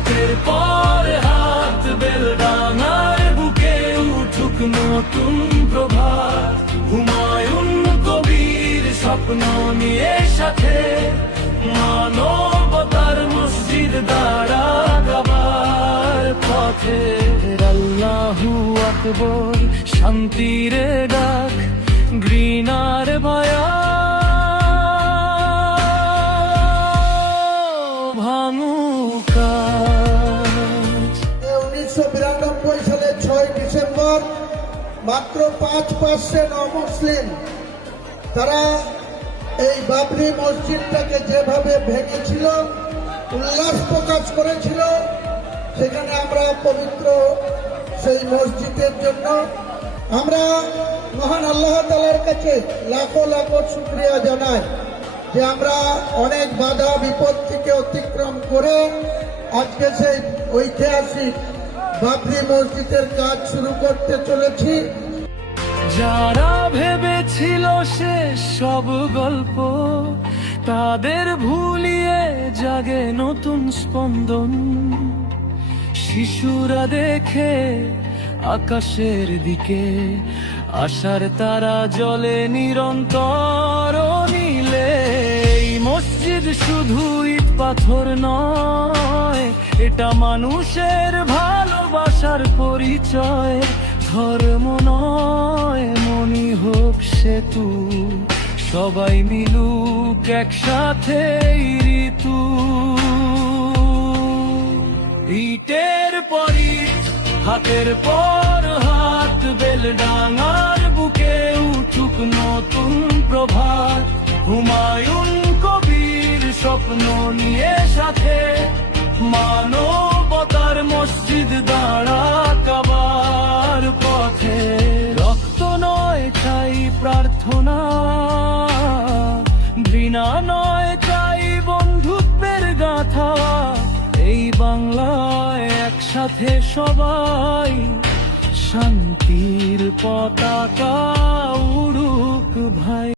হাতের পর হাত বেলডাঙার বুকে উঠুক নতুন প্রভাত। হুমায়ুন কবির স্বপ্ন নিয়ে সাথে মানবতার মসজিদ দাঁড়াবার পথে। আল্লাহু আকবার শান্তির ডাক, ঘৃণার ভয়া ভাঙুক। 1992 সালের 6 ডিসেম্বর মাত্র 5% অমুসলিম তারা এই বাবরি মসজিদটাকে যেভাবে ভেঙেছিল, উল্লাস প্রকাশ করেছিল, সেখানে আমরা পবিত্র সেই মসজিদের জন্য আমরা মহান আল্লাহ তাআলার কাছে লাখো লাখো শুকরিয়া জানাই যে আমরা অনেক বাধা বিপত্তিকে অতিক্রম করে আজকে সেই ঐতিহাসিক বাবরি মসজিদের কাজ শুরু করতে চলেছি। যারা ভেবেছিল শেষ সব গল্প, তাদের ভুলিয়ে জাগে নতুন স্পন্দন। শিশুরা দেখে আকাশের দিকে, আশার তারা জ্বলে নিরন্তর নীলে। এই মসজিদ শুধু ইট পাথর নয়, এটা মানুষের ভালোবাসার পরিচয়। ধর্ম নয়, মনি হোক সেতু, সবাই মিলুক একসাথে ঋতু। ইটের পর ইট, হাতের পর হাত বেলডাঙার বুকে উঠুক নতুন প্রভাত। হুমায়ুন কবির স্বপ্ন নিয়ে সাথে মানবতার মসজিদ দাঁড়াবার পথে। রক্ত নয় চাই প্রার্থনা, ঘৃণা নয় চাই বন্ধুত্বের গাথা। এই বাংলায় একসাথে সবাই শান্তির পতাকা উড়ুক ভাই।